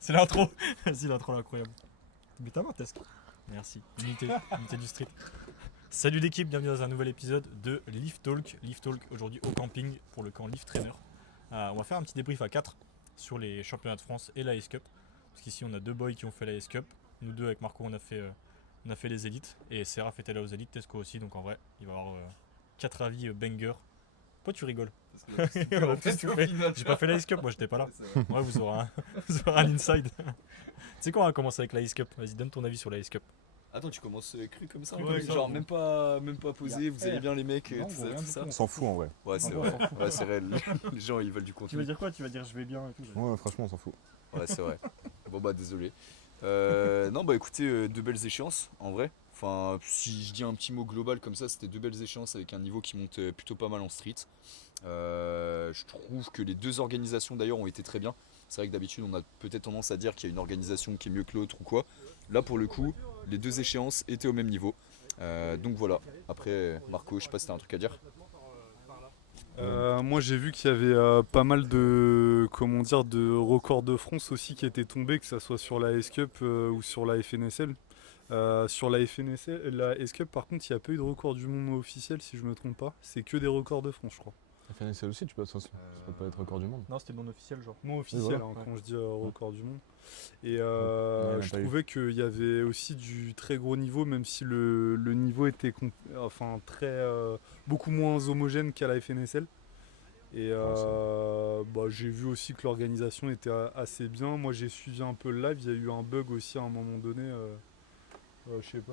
C'est l'intro. Vas-y, l'intro incroyable. Mais ta main, Tesk. Merci. Unité du street. Salut l'équipe, bienvenue dans un nouvel épisode de Lift Talk. Lift Talk aujourd'hui au camping pour le camp Lift Trainer. On va faire un petit débrief à 4 sur les championnats de France et la Ace Cup. Parce qu'ici on a deux boys qui ont fait la Ace Cup. Nous deux avec Marco on a fait les élites. Et Seraph était là aux élites, Tesco aussi. Donc en vrai, il va y avoir 4 avis banger. Pourquoi tu rigoles? Parce que On a tous tout fait. J'ai pas fait la Ace Cup, moi j'étais pas là. Ouais, vous aurez un inside. Tu sais quoi, on va commencer avec la Ace Cup. Vas-y, donne ton avis sur la Ace Cup. Attends, tu commences cru comme ça, Ouais, genre ça, même pas posé, vous allez bien les mecs, Non, tout on voit rien ça, tout du ça. tout. On s'en fout en vrai. Ouais, c'est Non, vrai, on s'en fout. ouais, c'est réel, les gens ils veulent du Tu vas contenu. dire quoi? Tu vas dire je vais bien et tout. Ouais, franchement, on s'en fout. Ouais, c'est vrai. Bon bah désolé. Non bah écoutez, deux belles échéances en vrai. Enfin, si je dis un petit mot global comme ça, c'était deux belles échéances avec un niveau qui monte plutôt pas mal en street. Je trouve que les deux organisations d'ailleurs ont été très bien. C'est vrai que d'habitude on a peut-être tendance à dire qu'il y a une organisation qui est mieux que l'autre ou quoi. Là pour le coup, les deux échéances étaient au même niveau. Donc voilà. Après Marco, je sais pas si t'as un truc à dire. Moi j'ai vu qu'il y avait pas mal de de records de France aussi qui étaient tombés, que ce soit sur la S Cup ou sur la FNSL. Sur la FNSL, la S Cup par contre il n'y a pas eu de record du monde officiel si je me trompe pas, c'est que des records de France je crois. FNSL aussi, tu peux, ça peut pas être record du monde. Non, c'était non officiel, genre. Non officiel voilà. quand je dis record du monde. Et Ouais, on a je pas eu. trouvais qu'il y avait aussi du très gros niveau, même si le niveau était très, beaucoup moins homogène qu'à la FNSL. Et j'ai vu aussi que l'organisation était assez bien. Moi j'ai suivi un peu le live, il y a eu un bug aussi à un moment donné. Je sais pas,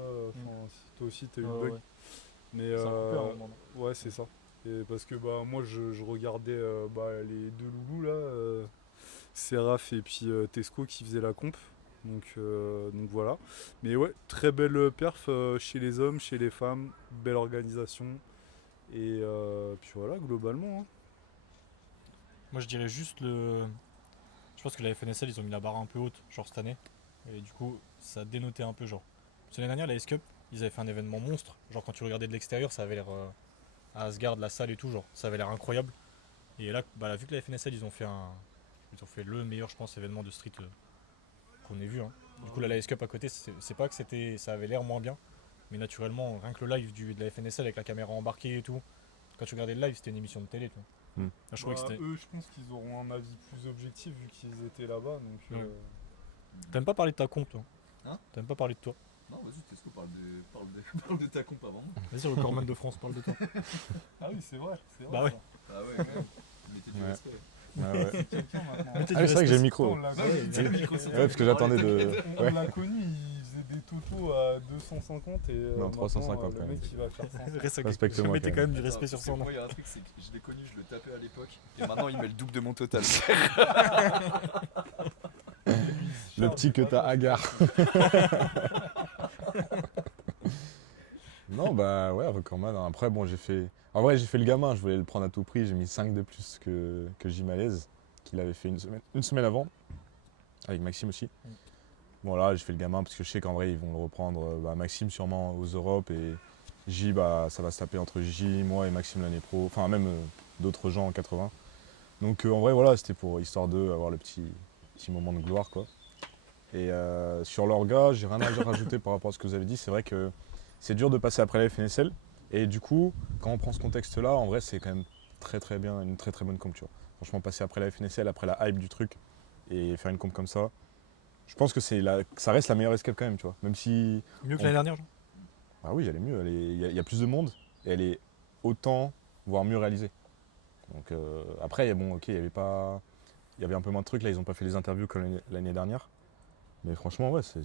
si toi aussi t'as eu le bug. Ouais. Mais Ça a coupé à un moment. ouais c'est ça. Et parce que moi je regardais les deux loulous là, Seraph et puis Tesco qui faisaient la comp. Donc voilà. Mais ouais, très belle perf chez les hommes, chez les femmes, belle organisation. Et puis voilà, globalement. Hein. Moi je dirais juste le. Je pense que la FNSL ils ont mis la barre un peu haute, genre cette année. Et du coup ça a dénoté un peu, genre. Parce que l'année dernière, la Ace Cup, ils avaient fait un événement monstre. Genre quand tu regardais de l'extérieur, ça avait l'air. À Asgard, la salle et tout, genre, ça avait l'air incroyable. Et là, vu que la FNSL, ils ont fait le meilleur, je pense, événement de street qu'on ait vu. Hein. Du coup, là, la Ace Cup à côté, c'est pas que ça avait l'air moins bien. Mais naturellement, rien que le live de la FNSL avec la caméra embarquée et tout, quand tu regardais le live, c'était une émission de télé. Tout. Là, je trouvais que c'était. Eux, je pense qu'ils auront un avis plus objectif vu qu'ils étaient là-bas. Donc, Ouais. T'aimes pas parler de ta comp, toi? Hein? T'aimes pas parler de toi? Non, vas-y, Tesco, parle de ta comp avant. Vas-y, recordman de France, parle de toi. Ah oui, c'est vrai. Bah ouais. Ah ouais, quand même. Mettez du Ouais. respect. Ah ouais. C'est quelqu'un maintenant. Mettez Ah oui, c'est vrai que j'ai le micro. On l'a connu, Parce que j'attendais de. on Ouais. l'a connu, il faisait des totos à 250 et Non, maintenant, 350 le quand mec même. il va faire 500. Respecte-moi, Mettez quand quand même du respect sur son nom. Moi, il y a un truc, c'est que je l'ai connu, je le tapais à l'époque. Et maintenant, il met le double de mon total. Le petit que t'as hagard. Non, bah ouais, recordman. Après, bon, j'ai fait. En vrai, j'ai fait le gamin, je voulais le prendre à tout prix. J'ai mis 5 de plus que J Malaise, qu'il avait fait une semaine avant, avec Maxime aussi. Bon, là, j'ai fait le gamin parce que je sais qu'en vrai, ils vont le reprendre. Maxime, sûrement aux Europes, et J, ça va se taper entre J, moi et Maxime l'année pro. Enfin, même d'autres gens en 80. Donc, en vrai, voilà, c'était pour histoire d'avoir le petit moment de gloire, quoi. Et sur l'orga, j'ai rien à rajouter par rapport à ce que vous avez dit. C'est vrai que c'est dur de passer après la FNSL. Et du coup, quand on prend ce contexte-là, en vrai, c'est quand même très très bien, une très très bonne comp. Tu vois. Franchement, passer après la FNSL, après la hype du truc, et faire une comp comme ça, je pense que ça reste la meilleure escape quand même. Tu vois. Même si. Mieux que l'année dernière, genre. Ah oui, elle est mieux. Il y a plus de monde, et elle est autant, voire mieux réalisée. Donc après, bon, ok, il y avait un peu moins de trucs. Là, ils n'ont pas fait les interviews comme l'année dernière. Mais franchement, ouais, c'est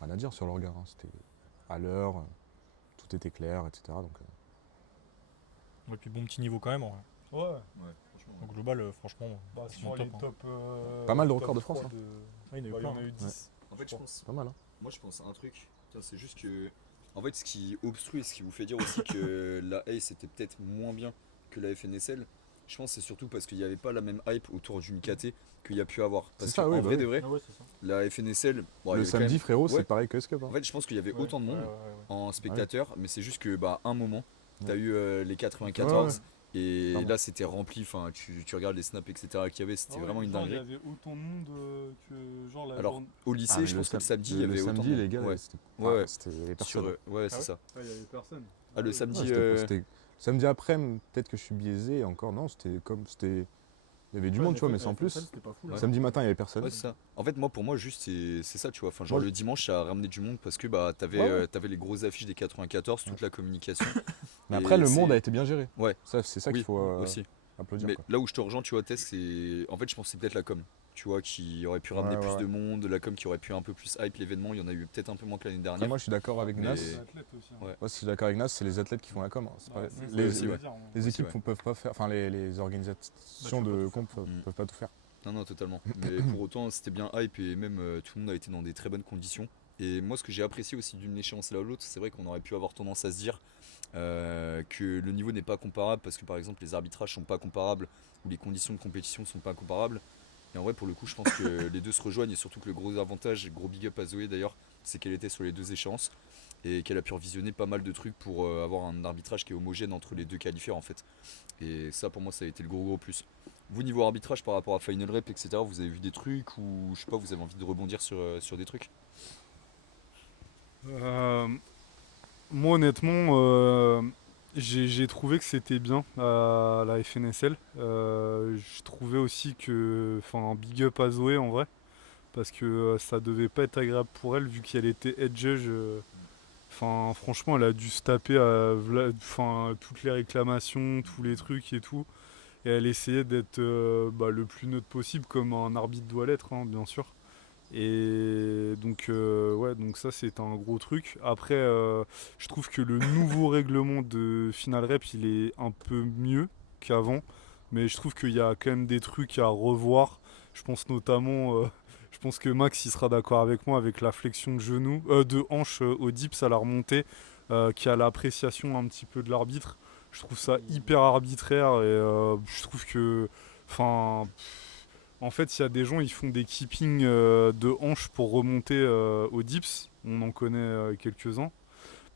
rien à dire sur leur regard. Hein. C'était à l'heure, tout était clair, etc. Donc, Et puis bon petit niveau quand même, en vrai. Ouais, Ouais, franchement. Au global, franchement, sur top, les hein. top. Pas mal de top records de 3 France, hein. Ouais, il y en a eu il y en plein. a eu 10. En fait, je pense. c'est pas mal. Hein. Moi, je pense à un truc. C'est juste que. En fait, ce qui obstrue et ce qui vous fait dire aussi que la Ace était peut-être moins bien que la FNSL, je pense que c'est surtout parce qu'il n'y avait pas la même hype autour du KT qu'il y a pu avoir. Parce C'est ça, qu'en oui, vrai bah de vrai, Ah ouais, c'est ça. la FNSL. Bon, il y Le avait quand samedi, même- frérot, Ouais. c'est pareil que Escape. Hein. En fait, je pense qu'il y avait autant de monde Ouais. en spectateurs, mais c'est juste que un moment, t'as Ouais. eu les 94 Et Clairement. là, c'était rempli. Enfin, tu regardes les snaps, etc. qu'il y avait, c'était vraiment une genre, il y dinguerie. avait autant de monde que genre la Alors, journée. au lycée, je pense que le samedi, il y le avait autant samedi, de monde. les gars, Ouais, c'était ouais, ouais. c'était- il y avait Sur, personne. ouais, c'est ouais ça. Il y avait personne. Ah, le Ouais, samedi. samedi après, peut-être que je suis biaisé encore. Non, il y avait du monde, tu vois, mais sans plus. C'était pas fou, là. Ouais. Samedi matin, il y avait personne. Ouais, c'est ça. En fait, moi, pour moi, juste, c'est ça, tu vois. Enfin, genre, Moi, le dimanche, ça a ramené du monde parce que bah, t'avais Ouais, ouais. t'avais les grosses affiches des 94, toute la communication. Mais Et après, le monde c'est- a été bien géré. Ouais. Ça, c'est ça Oui, qu'il faut aussi. applaudir. Mais Quoi. là où je te rejoins, tu vois, Tess, c'est. En fait, je pense que c'est peut-être la com. Tu vois, qui aurait pu ramener Ouais, plus ouais, de ouais. monde, la com qui aurait pu un peu plus hype l'événement. Il y en a eu peut-être un peu moins que l'année Après, dernière. moi, je suis d'accord avec Mais- Nas. Les athlètes aussi. Ouais. Moi, si je suis d'accord avec Nas, c'est les athlètes qui font la com. Hein. C'est pas- C'est les, aussi, ouais. les Aussi, équipes ouais. peuvent pas faire, enfin les organisations Bah, tu peux de pas tout comp Mm. peuvent pas tout faire. Non, non, totalement. Mais pour autant, c'était bien hype et même tout le monde a été dans des très bonnes conditions. Et moi, ce que j'ai apprécié aussi d'une échéance à l'autre, c'est vrai qu'on aurait pu avoir tendance à se dire que le niveau n'est pas comparable parce que par exemple les arbitrages sont pas comparables ou les conditions de compétition sont pas comparables. Et en vrai, pour le coup, je pense que les deux se rejoignent et surtout que le gros avantage, gros big up à Zoé d'ailleurs, c'est qu'elle était sur les deux échéances et qu'elle a pu revisionner pas mal de trucs pour avoir un arbitrage qui est homogène entre les deux qualifiés en fait. Et ça, pour moi, ça a été le gros plus. Vous, niveau arbitrage par rapport à Final Rep, etc., vous avez vu des trucs ou je sais pas, vous avez envie de rebondir sur des trucs? Moi honnêtement, j'ai trouvé que c'était bien à la FNSL. Je trouvais aussi que, enfin, big up à Zoé en vrai, parce que ça devait pas être agréable pour elle vu qu'elle était head judge. Enfin, franchement, elle a dû se taper à toutes les réclamations, tous les trucs et tout. Et elle essayait d'être le plus neutre possible, comme un arbitre doit l'être, hein, bien sûr. Et donc, ouais, donc ça c'est un gros truc. Après, je trouve que le nouveau règlement de Final Rep, il est un peu mieux qu'avant. Mais je trouve qu'il y a quand même des trucs à revoir. Je pense notamment, je pense que Max il sera d'accord avec moi avec la flexion de genou, de hanche au dips à la remontée, qui a l'appréciation un petit peu de l'arbitre. Je trouve ça hyper arbitraire et je trouve que, enfin, en fait, il y a des gens, ils font des keeping de hanches pour remonter au dips. On en connaît quelques-uns.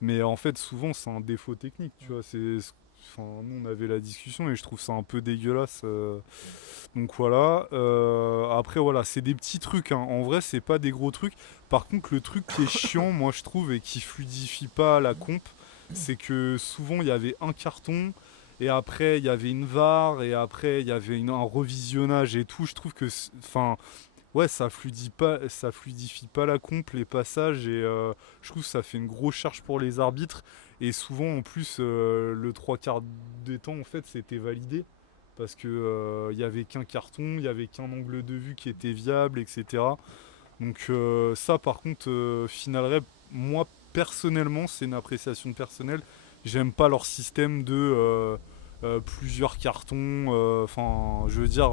Mais en fait, souvent, c'est un défaut technique. Tu vois, enfin, nous, on avait la discussion et je trouve ça un peu dégueulasse. Donc voilà. Après, voilà, c'est des petits trucs. Hein. En vrai, c'est pas des gros trucs. Par contre, le truc qui est chiant, moi, je trouve, et qui fluidifie pas la comp, c'est que souvent, il y avait un carton. Et après, il y avait une VAR, et après, il y avait un revisionnage et tout. Je trouve que, enfin, ouais, ça fluidifie pas la comp, les passages, et je trouve que ça fait une grosse charge pour les arbitres. Et souvent, en plus, le trois quarts des temps, en fait, c'était validé. Parce que il y avait qu'un carton, il y avait qu'un angle de vue qui était viable, etc. Donc ça, par contre, Final Rep, moi, personnellement, c'est une appréciation personnelle. J'aime pas leur système de plusieurs cartons. Enfin, je veux dire,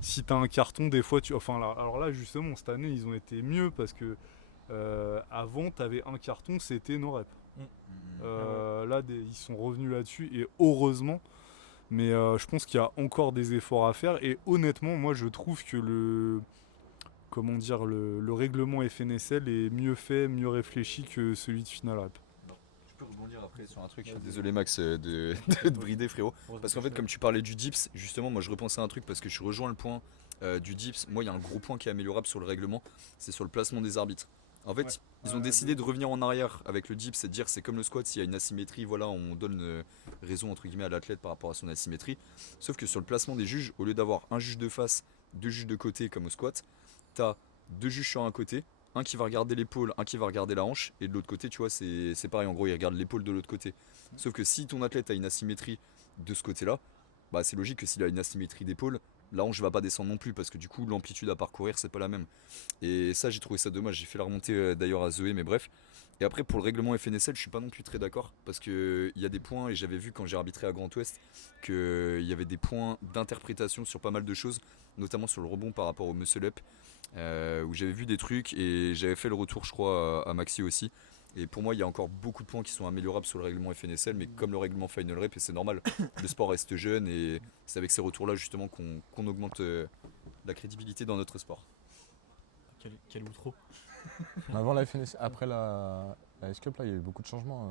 si t'as un carton, des fois, enfin, là, alors là, justement, cette année, ils ont été mieux parce que avant, t'avais un carton, c'était no rep. Là, ils sont revenus là-dessus et heureusement. Mais je pense qu'il y a encore des efforts à faire. Et honnêtement, moi, je trouve que comment dire, le règlement FNSL est mieux fait, mieux réfléchi que celui de Final Rep. Je peux rebondir après sur un truc. Désolé Max de te brider frérot. Parce qu'en fait comme tu parlais du dips, justement moi je repensais à un truc parce que je rejoins le point du dips. Moi il y a un gros point qui est améliorable sur le règlement, c'est sur le placement des arbitres. En fait, Ouais. ils ont décidé de revenir en arrière avec le dips et de dire c'est comme le squat, s'il y a une asymétrie, voilà, on donne raison entre guillemets à l'athlète par rapport à son asymétrie. Sauf que sur le placement des juges, au lieu d'avoir un juge de face, deux juges de côté comme au squat, t'as deux juges sur un côté, un qui va regarder l'épaule, un qui va regarder la hanche, et de l'autre côté, tu vois, c'est pareil, en gros, il regarde l'épaule de l'autre côté. Sauf que si ton athlète a une asymétrie de ce côté-là, bah c'est logique que s'il a une asymétrie d'épaule, la hanche va pas descendre non plus, parce que du coup, l'amplitude à parcourir, c'est pas la même. Et ça, j'ai trouvé ça dommage, j'ai fait la remontée d'ailleurs à Zoé, mais bref. Et après, pour le règlement FNSL, je suis pas non plus très d'accord, parce qu'il y a des points, et j'avais vu quand j'ai arbitré à Grand Ouest, qu'il y avait des points d'interprétation sur pas mal de choses, notamment sur le rebond par rapport au muscle up. Où j'avais vu des trucs et j'avais fait le retour je crois à Maxi aussi, et pour moi il y a encore beaucoup de points qui sont améliorables sur le règlement FNSL, mais comme le règlement Final Rep, et c'est normal, le sport reste jeune et c'est avec ces retours là justement qu'on augmente la crédibilité dans notre sport. Quel outro. Avant la FNSL, après La S-Cup, là, il y a eu beaucoup de changements.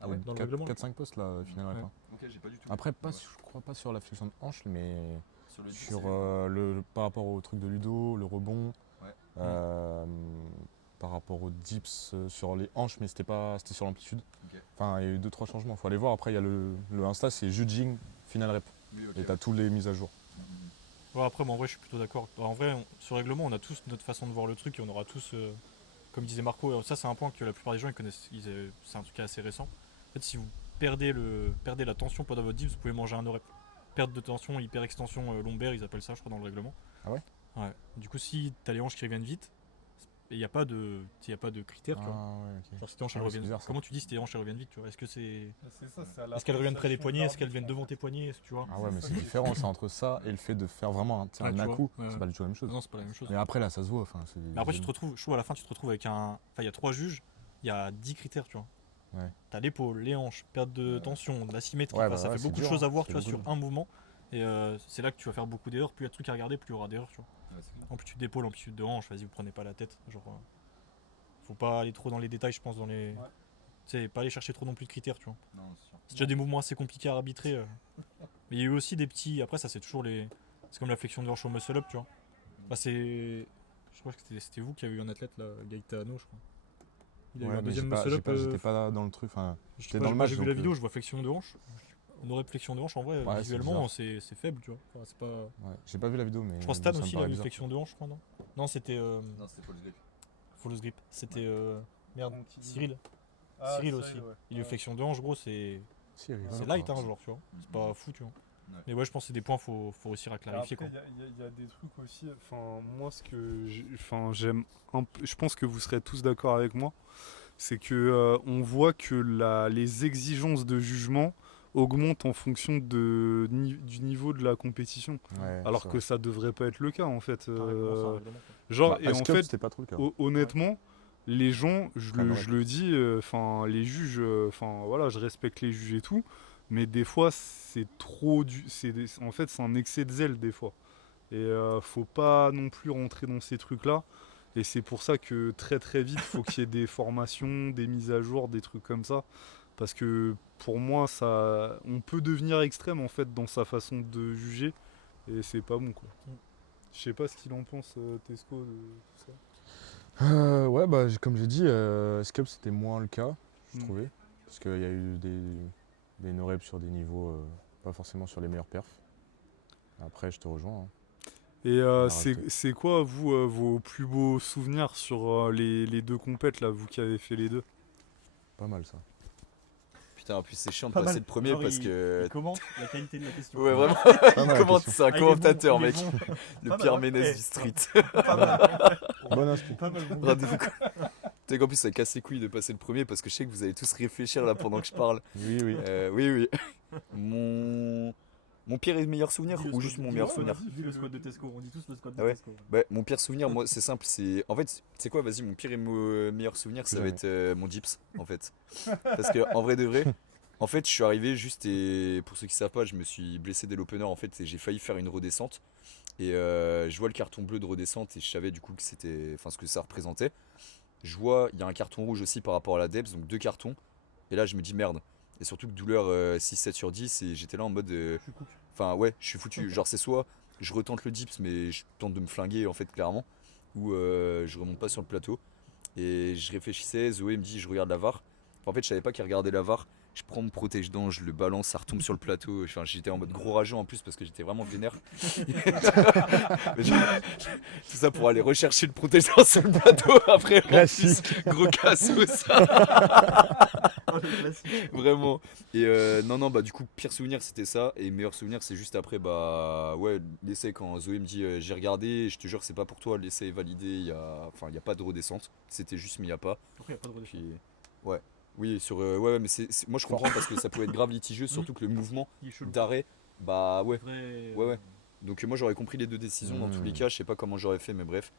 Ah ouais, dans le règlement, là. 4-5 postes, là, final Ouais. rep, hein. Ok, j'ai pas du tout. Après, Ouais. je crois pas sur la flexion de hanche, mais Sur le sur par rapport au truc de Ludo, le rebond, Ouais. par rapport aux dips sur les hanches, mais c'était sur l'amplitude. Ok. Enfin, il y a eu 2-3 changements. Faut aller voir. Après, il y a le Insta, c'est judging final rep. Oui, ok. Et t'as tous les mises à jour. Ouais, après, moi, en vrai, je suis plutôt d'accord. En vrai, sur le règlement, on a tous notre façon de voir le truc et on aura tous, comme disait Marco, ça c'est un point que la plupart des gens ils connaissent. C'est un truc qui est assez récent. En fait, si vous perdez la tension pendant votre dips, vous pouvez manger un no rep. Perte de tension, hyper-extension lombaire, ils appellent ça, je crois, dans le règlement. Ah ouais. Ouais. Du coup, si t'as les hanches qui reviennent vite, il n'y a pas de critères, tu vois. Ouais, ok. Genre, si tes hanches Ah elles ouais, c'est reviennent. bizarre, ça. Comment tu dis si tes hanches elles reviennent vite, tu vois? Est-ce que c'est. C'est ça, c'est à la Est-ce qu'elles reviennent près des passation poignets? Est-ce qu'elles d'arbitre, viennent en devant fait. tes poignets? Est-ce que tu vois? Ah ouais, mais c'est différent, c'est entre ça et le fait de faire vraiment un Ouais, tu vois. à-coup. Ouais. C'est pas du tout la même chose. Non, c'est pas la même chose. Mais après, là, ça se voit. Enfin, Mais après, tu te retrouves, je trouve à la fin, tu te retrouves avec un. Enfin, il y a 3 juges, il y a 10 critères, tu vois. Ouais. T'as l'épaule, les hanches, perte de tension, de la symétrie, Ouais, enfin, bah ça ouais, fait c'est beaucoup de dur, choses à hein. voir, C'est tu vois, beaucoup sur un mouvement. Et c'est là que tu vas faire beaucoup d'erreurs. Plus il y a de trucs à regarder, plus il y aura d'erreurs, tu vois. Ouais, c'est clair. Amplitude d'épaule, amplitude de hanche, vas-y, vous prenez pas la tête. Genre, faut pas aller trop dans les détails, je pense, dans les. Ouais. Tu sais, pas aller chercher trop non plus de critères, tu vois. Non, c'est sûr. C'est déjà des mouvements assez compliqués à arbitrer. Mais il y a eu aussi des petits. Après, ça, c'est toujours les. C'est comme la flexion de hanche au muscle up, tu vois. Bah, c'est. Je crois que c'était vous qui avez eu un athlète, là, Gaetano, je crois. Il a eu Ouais, un mais deuxième muscle up. j'étais pas là dans le truc. Enfin, Je sais j'étais pas, dans le moi, match. j'ai vu la donc, vidéo, je vois flexion de hanche. Une vraie flexion de hanche, en vrai, Ouais, c'est visuellement, bizarre. c'est faible, tu vois. Enfin, c'est pas. ouais, j'ai pas vu la vidéo, mais. Je crois Stan ça me aussi, il a paraît eu une bizarre. flexion de hanche, je crois, non? Non, c'était. Non, c'était pas le grip. Follows grip. C'était. Merde, Tranquille. Cyril. Ah, Cyril aussi. ouais. Il a eu flexion de hanche, gros, c'est. Si, il C'est rigole, light, quoi. hein, genre, tu vois. C'est pas fou, tu vois. Ouais. Mais ouais, je pense que c'est des points, faut réussir à clarifier, quoi. Après, il y a des trucs aussi. Enfin, moi, ce que j'aime je pense que vous serez tous d'accord avec moi, c'est que on voit que les exigences de jugement augmentent en fonction du niveau de la compétition. Ouais, Alors c'est que vrai. ça devrait pas être le cas, en fait. C'est un règlement, c'est un règlement, quoi. Genre, Bah, et en Ice Cup, fait, c'était pas trop le cas. honnêtement, les gens, je Prennent le dis, enfin les juges, enfin voilà, je respecte les juges et tout, mais des fois c'est trop en fait c'est un excès de zèle des fois. Et faut pas non plus rentrer dans ces trucs-là. Et c'est pour ça que très très vite, faut qu'il y ait des formations, des mises à jour, des trucs comme ça. Parce que pour moi, on peut devenir extrême en fait dans sa façon de juger, et c'est pas bon quoi. Je sais pas ce qu'il en pense, Tesco, de tout ça. Ouais, bah, comme j'ai dit, Scup c'était moins le cas, je Mm. trouvais. Parce qu'il y a eu des no-reps sur des niveaux, pas forcément sur les meilleurs perfs. Après, je te rejoins, hein. Et On a c'est rajouté. c'est quoi, vous, vos plus beaux souvenirs sur les deux compètes, là, vous qui avez fait les deux? Pas mal ça. Putain, en plus, c'est chiant de Pas passer mal. le premier Genre, parce il que. commente la qualité de la question. Ouais, vraiment. Pas mal, la Comment question. c'est un commentateur, mec. Le Pas Pierre mal, Ménès ouais. du street. Bonne inspi. Pas mal. Rendez-vous compte. Tu sais qu'en plus, ça casse les couilles de passer le premier parce que je sais que vous allez tous réfléchir là pendant que je parle. Oui, oui. Oui, oui. Mon pire et meilleur souvenir ou juste mon meilleur souvenir? Dis le squat de Tesco, on dit tous le squat de Ah ouais. Tesco. Bah, mon pire souvenir, moi, c'est simple. C'est en fait, c'est quoi? Vas-y, mon pire et meilleur souvenir, ça va Jamais. être mon dips, en fait. Parce que en vrai de vrai, en fait, je suis arrivé juste et pour ceux qui savent pas, je me suis blessé dès l'opener en fait et j'ai failli faire une redescente. Et je vois le carton bleu de redescente et je savais du coup que c'était, enfin, ce que ça représentait. Je vois, il y a un carton rouge aussi par rapport à la depth, donc 2 cartons. Et là, je me dis merde. Et surtout que douleur 6-7 sur 10 et j'étais là en mode. Enfin, ouais, je suis foutu. Genre, c'est soit je retente le dips, mais je tente de me flinguer en fait, clairement. Ou je remonte pas sur le plateau. Et je réfléchissais, Zoé me dit je regarde la VAR. Enfin, en fait, je savais pas qu'il regardait la VAR. Je prends mon protège-dents, je le balance, ça retombe sur le plateau. Enfin, j'étais en mode gros rageux en plus parce que j'étais vraiment vénère. Mais tout ça pour aller rechercher le protège-dents sur le plateau après. En plus, Classique. gros cassos. Vraiment. Et non, bah du coup, pire souvenir c'était ça. Et meilleur souvenir c'est juste après, bah ouais, l'essai quand Zoé me dit j'ai regardé, je te jure, c'est pas pour toi, l'essai est validé, il y a pas de redescente. C'était juste, mais il y a pas. Après, y a pas de redescente. Puis, ouais. Oui, ouais, mais moi je comprends parce que ça pouvait être grave litigieux, surtout que le mouvement Il est chelou. d'arrêt, bah ouais. Vrai, Ouais. Donc moi j'aurais compris les deux décisions dans tous les cas, je sais pas comment j'aurais fait, mais bref.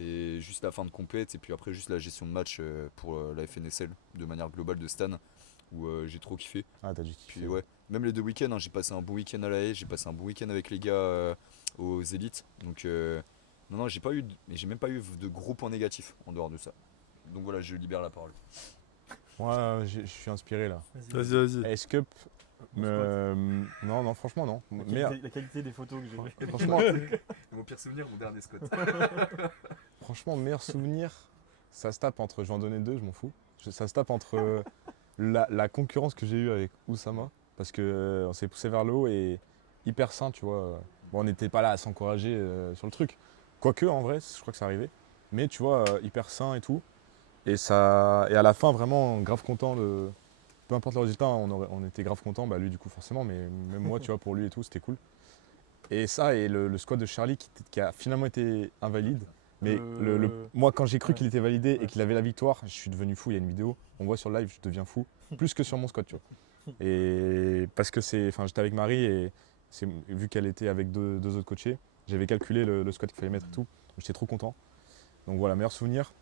Et juste la fin de compète, et puis après juste la gestion de match pour la FNSL de manière globale de Stan, où j'ai trop kiffé. Ah, t'as dit kiffé. Puis ouais, même les 2 week-ends, hein, j'ai passé un bon week-end à la haie, j'ai passé un bon week-end avec les gars aux élites. Donc non, j'ai même pas eu de gros points négatifs en dehors de ça. Donc voilà, je libère la parole. Moi, je suis inspiré là. Vas-y. S-Cup, non, franchement, non. La qualité des photos que j'ai vues. Franchement, Mon pire souvenir, mon dernier squat. franchement, meilleur souvenir, ça se tape entre, je vais en donner 2, je m'en fous. Ça se tape entre la concurrence que j'ai eue avec Oussama, parce qu'on s'est poussé vers le haut et hyper sain, tu vois. Bon, on n'était pas là à s'encourager sur le truc. Quoique, en vrai, je crois que ça arrivait. Mais tu vois, hyper sain et tout. Et à la fin, vraiment, grave content. Peu importe le résultat, on était grave content. Bah, lui, du coup, forcément, mais même moi, tu vois, pour lui et tout, c'était cool. Et ça, et le squat de Charlie qui a finalement été invalide. Mais moi, quand j'ai cru qu'il était validé et qu'il avait la victoire, je suis devenu fou. Il y a une vidéo, on voit sur le live, je deviens fou. Plus que sur mon squat, tu vois. Et parce que j'étais avec Marie et vu qu'elle était avec deux autres coachés, j'avais calculé le squat qu'il fallait mettre et tout. J'étais trop content. Donc voilà, meilleur souvenir.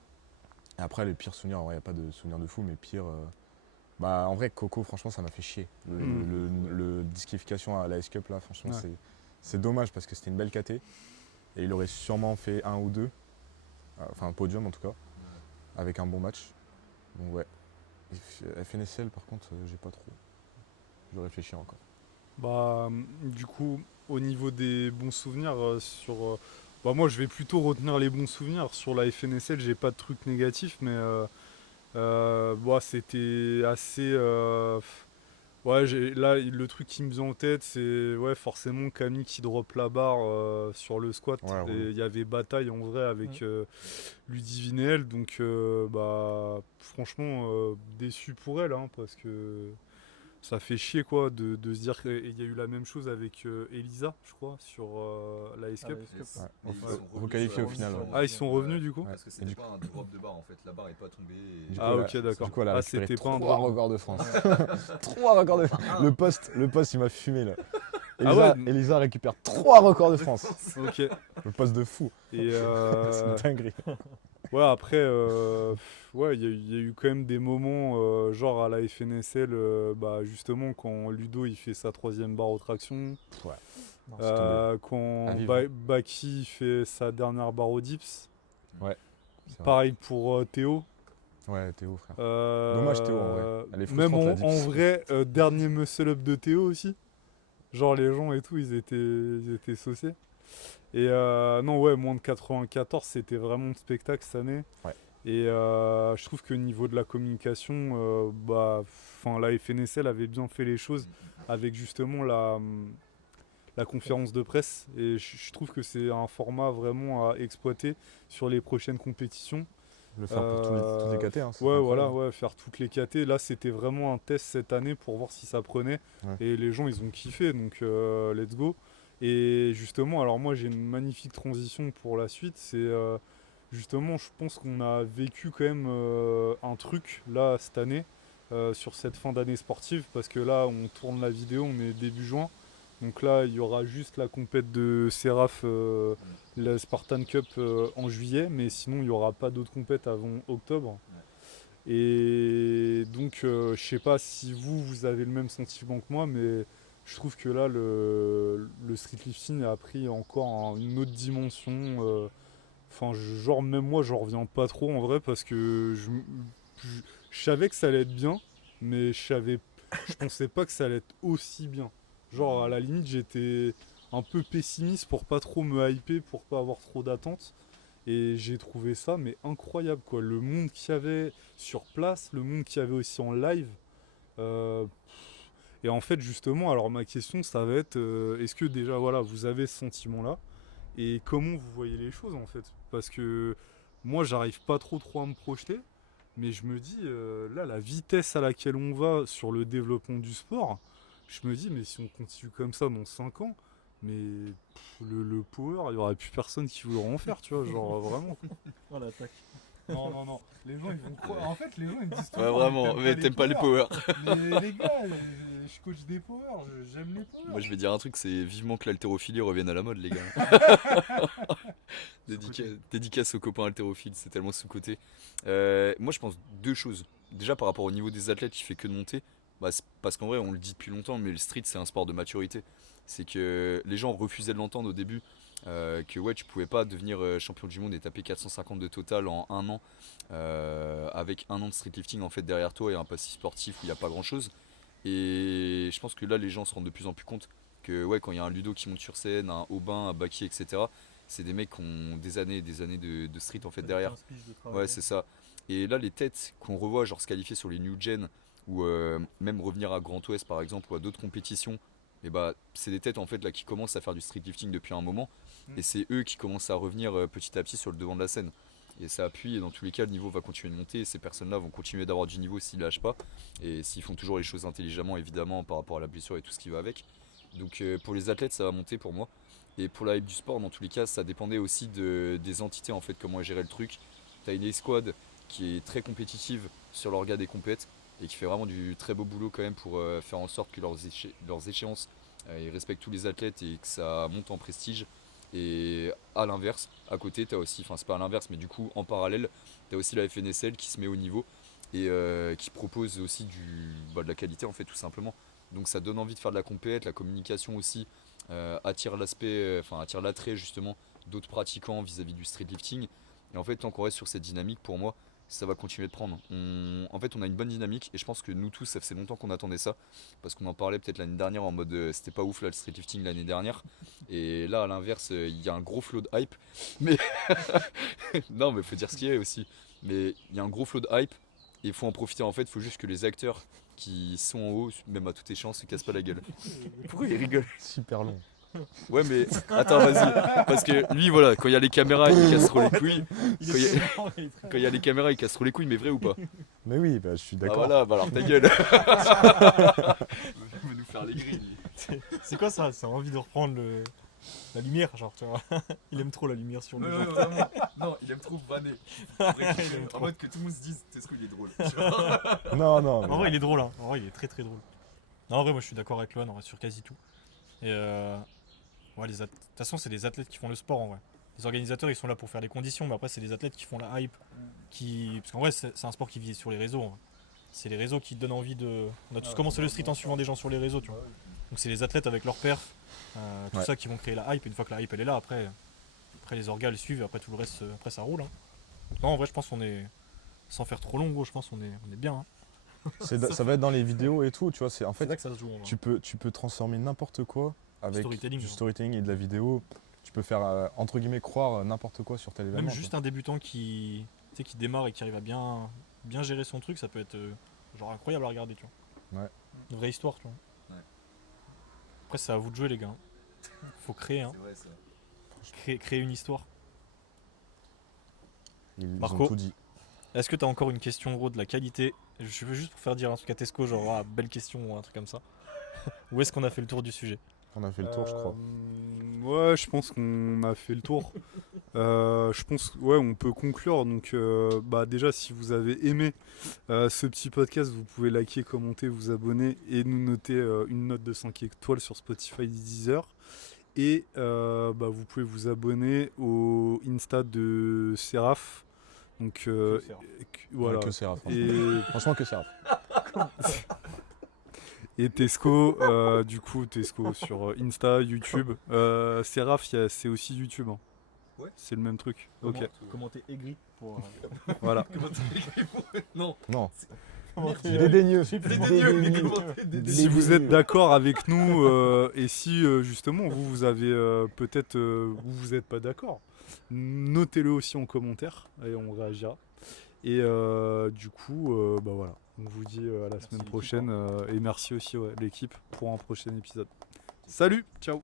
Et après, les pires souvenirs, il n'y a pas de souvenir de fou, mais pire. En vrai, Coco, franchement, ça m'a fait chier. Le disqualification à la S-Cup, là, franchement, Ouais. c'est dommage parce que c'était une belle KT. Et il aurait sûrement fait 1 ou 2. Enfin, un podium en tout cas. Avec un bon match. Donc ouais. FNSL, par contre, j'ai pas trop. Je dois réfléchir encore. Bah, du coup, au niveau des bons souvenirs, moi, je vais plutôt retenir les bons souvenirs. Sur la FNSL, j'ai pas de trucs négatifs, mais c'était assez. Là, le truc qui me vient en tête, c'est forcément Camille qui drop la barre sur le squat. Ouais, Et ouais. il y avait bataille en vrai avec Ludivinel. Donc, franchement, déçu pour elle, hein, parce que ça fait chier quoi de se dire qu'il y a eu la même chose avec Elisa, je crois, sur la S-Cup. Ouais. Mais ils sont revenus Requalifiés sur au final. la- Ouais. Ah, ils sont revenus du coup Ouais. Parce que Et c'était du pas un drop de barre en fait, la barre est pas tombée. Et... Du coup, Ah, elle a- ok, d'accord. Du coup, elle a Ah, récupéré c'était pas un 3 drop. records de France. 3 records de France. Le poste, il m'a fumé là. Ah Elisa, ouais. Elisa récupère 3 records de France. Ok. Le poste de fou. Et C'est une dinguerie. ouais, après, il y a eu quand même des moments, genre à la FNSL, justement, quand Ludo il fait sa 3e barre aux tractions, Ouais. Non, c'est tombé. quand À vivre. Baki fait sa dernière barre au dips. C'est vrai. Pareil pour Théo. Ouais, Théo, frère. Euh, Dommage, Théo, en vrai. Elle est Même frustrante, la en dips. vrai, dernier muscle-up de Théo aussi. Genre les gens et tout, ils étaient saucés. Et non, ouais, moins de 94, c'était vraiment le spectacle cette année. Ouais. Et je trouve que au niveau de la communication, la FNSL avait bien fait les choses avec justement la conférence de presse. Et je trouve que c'est un format vraiment à exploiter sur les prochaines compétitions. Le faire pour toutes les KT. Hein, c'est Ouais, voilà, incroyable. faire toutes les KT. Là, c'était vraiment un test cette année pour voir si ça prenait. Ouais. Et les gens, ils ont kiffé, donc let's go. Et justement, alors moi, j'ai une magnifique transition pour la suite. C'est justement, je pense qu'on a vécu quand même un truc là cette année sur cette fin d'année sportive, parce que là, on tourne la vidéo, on est début juin. Donc là, il y aura juste la compète de Seraph, la Spartan Cup en juillet, mais sinon, il n'y aura pas d'autres compètes avant octobre. Et donc, je sais pas si vous avez le même sentiment que moi, mais je trouve que là, le streetlifting a pris encore une autre dimension. Genre, même moi, j'en reviens pas trop en vrai, parce que je savais que ça allait être bien, mais je pensais pas que ça allait être aussi bien. Genre, à la limite, j'étais un peu pessimiste pour pas trop me hyper, pour pas avoir trop d'attentes. Et j'ai trouvé ça mais incroyable quoi. Le monde qu'il y avait sur place, le monde qu'il y avait aussi en live. Euh, et en fait justement, alors ma question ça va être est-ce que déjà voilà vous avez ce sentiment là et comment vous voyez les choses en fait? Parce que moi j'arrive pas trop à me projeter, mais je me dis là la vitesse à laquelle on va sur le développement du sport, je me dis mais si on continue comme ça dans 5 ans, mais le power, il n'y aurait plus personne qui voudrait en faire, tu vois, genre vraiment. Oh l'attaque. Non, les gens ils vont croire. En fait, les gens ils me disent tout Ouais, vraiment, mais t'aimes pas les power. Mais les gars, je coach des power, j'aime les power. Moi je vais dire un truc, c'est vivement que l'haltérophilie revienne à la mode les gars. Dédicace aux copains haltérophiles, c'est tellement sous-côté. Moi je pense 2 choses. Déjà par rapport au niveau des athlètes qui fait que de monter, c'est parce qu'en vrai on le dit depuis longtemps, mais le street c'est un sport de maturité. c'est que les gens refusaient de l'entendre au début. Que ouais, tu pouvais pas devenir champion du monde et taper 450 de total en un an avec un an de streetlifting en fait derrière toi et un passif sportif où il n'y a pas grand chose. Et je pense que là les gens se rendent de plus en plus compte que ouais, quand il y a un Ludo qui monte sur scène, un Aubin, un Baki, etc., c'est des mecs qui ont des années et des années de street en fait derrière. Ouais, c'est ça. Et là les têtes qu'on revoit genre se qualifier sur les New Gen ou même revenir à Grand Ouest par exemple ou à d'autres compétitions, et bah c'est des têtes en fait là qui commencent à faire du streetlifting depuis un moment et c'est eux qui commencent à revenir petit à petit sur le devant de la scène. Et ça appuie et dans tous les cas le niveau va continuer de monter et ces personnes là vont continuer d'avoir du niveau s'ils lâchent pas et s'ils font toujours les choses intelligemment évidemment par rapport à la blessure et tout ce qui va avec. Donc pour les athlètes ça va monter pour moi. Et pour la hype du sport dans tous les cas ça dépendait aussi des entités en fait comment elles géraient le truc. T'as une escouade qui est très compétitive sur l'orga des compètes et qui fait vraiment du très beau boulot quand même pour faire en sorte que leurs échéances ils respectent tous les athlètes et que ça monte en prestige. Et à l'inverse, à côté, t'as aussi, enfin c'est pas à l'inverse, mais du coup en parallèle, t'as aussi la FNSL qui se met au niveau et qui propose aussi de la qualité en fait tout simplement. Donc ça donne envie de faire de la compète, la communication aussi attire attire l'attrait justement d'autres pratiquants vis-à-vis du streetlifting. Et en fait tant qu'on reste sur cette dynamique pour moi, ça va continuer de prendre. En fait, on a une bonne dynamique et je pense que nous tous, ça faisait longtemps qu'on attendait ça parce qu'on en parlait peut-être l'année dernière en mode c'était pas ouf là le streetlifting l'année dernière. Et là, à l'inverse, il y a un gros flow de hype. Mais non, mais faut dire ce qu'il y a aussi. Mais il y a un gros flow de hype et il faut en profiter. En fait, il faut juste que les acteurs qui sont en haut, même à toute échéance, se cassent pas la gueule. Pourquoi il rigole? Super long. Ouais, mais attends, vas-y. Parce que lui, voilà, quand il y a les caméras, il casse trop les couilles. Quand il y a les caméras, il casse trop les couilles, mais vrai ou pas? Mais oui, bah, je suis Ah d'accord. voilà, bah alors ta gueule. Il veut nous faire les grilles. C'est quoi ça? C'est envie de reprendre la lumière, genre, tu vois. Il aime trop la lumière sur le Ouais, genre. vraiment. Non, il aime trop vanner. En mode que tout le monde se dise, Tesco il est drôle. Non, non. En vrai, il est drôle, hein. En vrai, il est très très drôle. Non, en vrai, moi je suis d'accord avec Loan, en vrai, sur quasi tout. Et ouais, de toute façon, c'est les athlètes qui font le sport en vrai. Les organisateurs, ils sont là pour faire les conditions, mais après, c'est les athlètes qui font la hype. Parce qu'en vrai, c'est un sport qui vit sur les réseaux, hein. C'est les réseaux qui donnent envie de. On a tous commencé le street en suivant des gens sur les réseaux, tu vois. Donc, c'est les athlètes avec leur perf, tout Ouais. ça qui vont créer la hype. Et une fois que la hype elle est là, après les orgas les suivent, et après tout le reste, après ça roule, hein. Donc, non, en vrai, je pense qu'on est. Sans faire trop long, gros, je pense qu'on est bien, hein. Ça va être dans les vidéos et tout, tu vois. En C'est fait, là que ça se joue, en vrai. tu peux transformer n'importe quoi avec Storytelling, du genre. storytelling et de la vidéo. Tu peux faire, entre guillemets, croire n'importe quoi sur tel événement. Même juste un débutant qui démarre et qui arrive à bien gérer son truc, ça peut être genre incroyable à regarder, tu vois. Ouais. Une vraie histoire, tu vois. Ouais. Après, c'est à vous de jouer, les gars. Faut créer, hein. C'est vrai ça. Créer une histoire. Ils Marco. ont tout dit. Est-ce que t'as encore une question, gros, de la qualité? Je veux juste pour faire dire un truc à Tesco, genre, ah, belle question ou un truc comme ça. Ou est-ce qu'on a fait le tour du sujet? On a fait le tour, je crois. Ouais, je pense qu'on a fait le tour. Je pense, ouais, on peut conclure. Donc, déjà, si vous avez aimé ce petit podcast, vous pouvez liker, commenter, vous abonner et nous noter une note de 5 étoiles sur Spotify et Deezer. Et vous pouvez vous abonner au Insta de Seraph. Donc, voilà. Ouais, que Seraph. Et Franchement, que Seraph. Et Tesco, Tesco sur Insta, YouTube. Seraph, c'est aussi YouTube, hein. Ouais. C'est le même truc. Ok, Commenter aigri pour. voilà. Non. Non. Commenter, Dédaigneux. Si vous êtes d'accord avec nous et si justement vous avez peut-être vous n'êtes pas d'accord, notez-le aussi en commentaire et on réagira. Et voilà. On vous dit à la semaine prochaine et merci aussi l'équipe pour un prochain épisode. Salut, ciao.